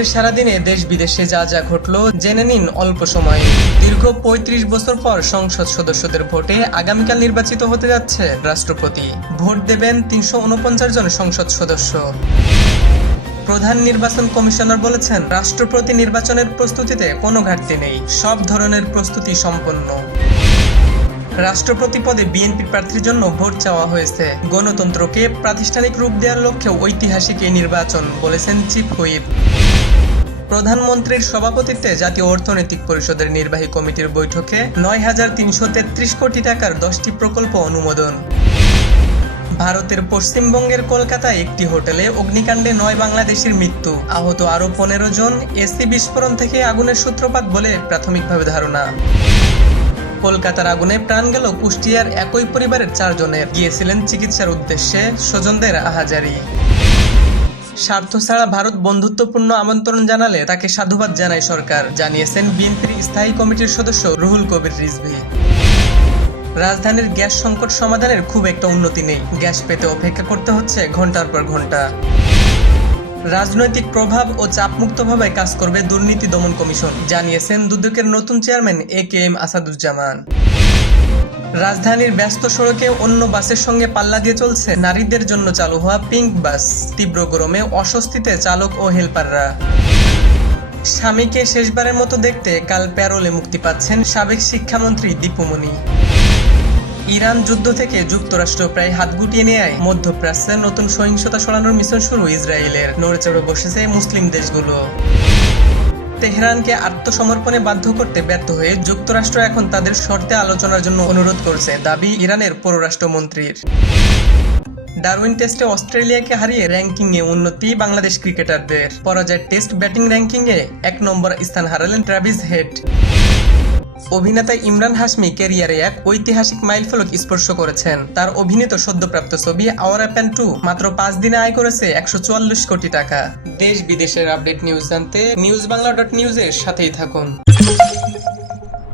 আজকের সারাদিনে দেশ বিদেশে যা যা ঘটলো জেনে নিন অল্প সময়ে। দীর্ঘ ৩৫ বছর পর সংসদ সদস্যদের ভোটে আগামীকাল নির্বাচিত হতে যাচ্ছে রাষ্ট্রপতি। ভোট দেবেন ৩৪৯ জন সংসদ সদস্য। প্রধান নির্বাচন কমিশনার বলেছেন, রাষ্ট্রপতি নির্বাচনের প্রস্তুতিতে কোনো ঘাটতি নেই, সব ধরনের প্রস্তুতি সম্পন্ন। রাষ্ট্রপতি পদে বিএনপির প্রার্থীর জন্য ভোট চাওয়া হয়েছে। গণতন্ত্রকে প্রাতিষ্ঠানিক রূপ দেওয়ার লক্ষ্যে ঐতিহাসিক এই নির্বাচন, বলেছেন চিফ হুইপ। প্রধানমন্ত্রীর সভাপতিত্বে জাতীয় অর্থনৈতিক পরিষদের নির্বাহী কমিটির বৈঠকে ৯,৩৩৩ কোটি টাকার 10টি প্রকল্প অনুমোদন। ভারতের পশ্চিমবঙ্গের কলকাতায় একটি হোটেলে অগ্নিকাণ্ডে ৯ বাংলাদেশির মৃত্যু, আহত আরও ১৫ জন। এসি বিস্ফোরণ থেকে আগুনের সূত্রপাত বলে প্রাথমিকভাবে ধারণা। কলকাতার আগুনে প্রাণ গেল কুষ্টিয়ার একই পরিবারের 4 জনের, গিয়েছিলেন চিকিৎসার উদ্দেশ্যে, স্বজনদের আহাজারি। স্বার্থ ছাড়া ভারত বন্ধুত্বপূর্ণ আমন্ত্রণ জানালে তাকে সাধুবাদ জানায় সরকার, জানিয়েছেন বিএনপির স্থায়ী কমিটির সদস্য রুহুল কবির রিজভী। রাজধানীর গ্যাস সংকট সমাধানের খুব একটা উন্নতি নেই, গ্যাস পেতে অপেক্ষা করতে হচ্ছে ঘন্টার পর ঘন্টা। রাজনৈতিক প্রভাব ও চাপমুক্তভাবে কাজ করবে দুর্নীতি দমন কমিশন, জানিয়েছেন দুদকের নতুন চেয়ারম্যান AKM আসাদুজ্জামান। রাজধানীর ব্যস্ত সড়কে অন্য বাসের সঙ্গে পাল্লা দিয়ে চলছে নারীদের জন্য চালু হওয়া পিঙ্ক বাস। তীব্র গরমে অস্বস্তিতে চালক ও হেলপাররা। স্বামীকে শেষবারের মতো দেখতে কাল প্যারোলে মুক্তি পাচ্ছেন সাবেক শিক্ষামন্ত্রী দীপুমণি। ইরান যুদ্ধ থেকে যুক্তরাষ্ট্র প্রায় হাত গুটিয়ে নেয় মধ্যপ্রাচ্যে নতুন সহিংসতা সরানোর মিশন শুরু ইসরায়েলের, নড়েচড়ে বসেছে মুসলিম দেশগুলো। তেহরানকে আত্মসমর্পণে বাধ্য করতে ব্যর্থ হয়ে যুক্তরাষ্ট্র এখন তাদের শর্তে আলোচনার জন্য অনুরোধ করছে, দাবি ইরানের পররাষ্ট্রমন্ত্রীর। ডারউইন টেস্টে অস্ট্রেলিয়াকে হারিয়ে র্যাঙ্কিংয়ে উন্নতি বাংলাদেশ ক্রিকেটারদের। পরাজয় টেস্ট ব্যাটিং র্যাঙ্কিংয়ে 1 নম্বর স্থান হারালেন ট্রাভিস হেড। অভিনেতা ইমরান হাশমি ক্যারিয়ারে এক ঐতিহাসিক মাইলফলক স্পর্শ করেছেন। তার অভিনীত সদ্যপ্রাপ্ত ছবি আওয়ার অ্যাপেন 2 মাত্র 5 দিনে আয় করেছে 144 কোটি টাকা। দেশ বিদেশের আপডেট নিউজ জানতে নিউজবাংলা.নিউজ এর সাথেই থাকুন।